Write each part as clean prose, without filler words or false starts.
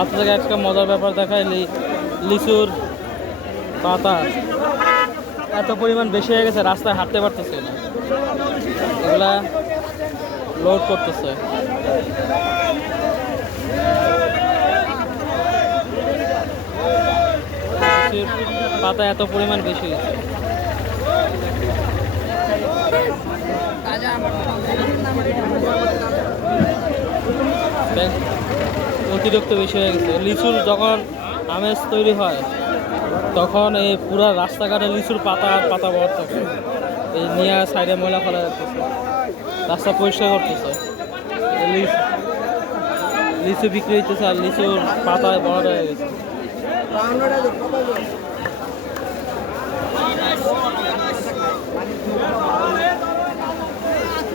আপনাদেরকে একটা মজার ব্যাপার দেখায়, লিচুর পাতা এত পরিমাণ বেশি হয়ে গেছে, রাস্তায় হাঁটতে পারতেছে না। এগুলা লোড করতেছে। পাতা এত পরিমাণ বেশি হয়েছে। অতিরিক্ত বেশি হয়ে গেছে। লিচুর যখন আমেজ তৈরি হয় তখন এই পুরো রাস্তাঘাটে লিচুর পাতা আর পাতা বড় থাকে। এই নিয়ে সাইডে ময়লা ফেলা যাচ্ছে, রাস্তা পরিষ্কার করতেছে। লিচু বিক্রি হইতেছে আর লিচুর পাতায় বড় হয়ে গেছে।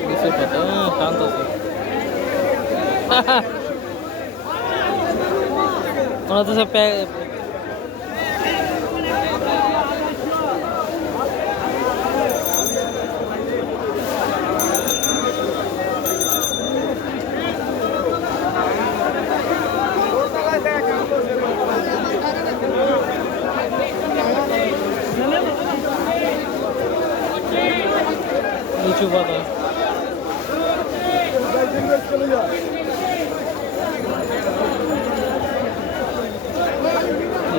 লিচুর পাতা টানতেছে। ওরা তো সব লিচু পাতা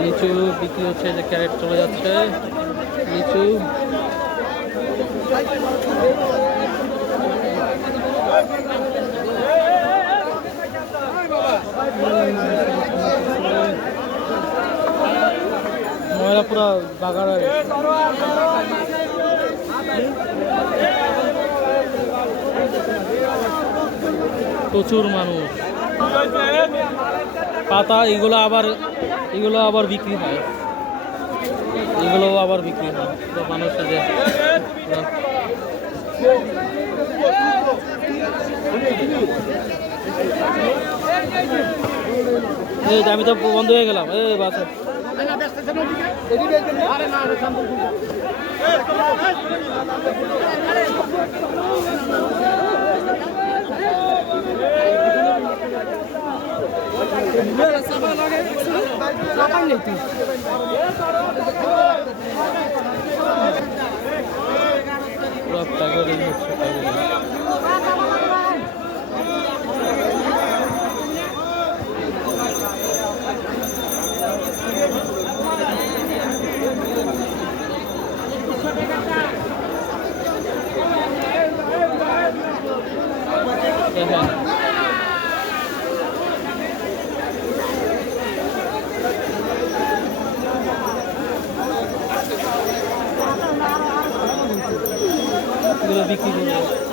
লিচু বিক্রি হচ্ছে, যে ক্যারেট চলে যাচ্ছে লিচু। ময়লা পুরো বাগার হয়ে গেছে। প্রচুর মানুষ। পাতা এগুলো আবার বিক্রি হয়, এগুলোও আবার বিক্রি হয়। তো মানুষ আমি তো বন্ধ হয়ে গেলাম। এই বাসে পাগলই হচ্ছে, বিক্রি করবো।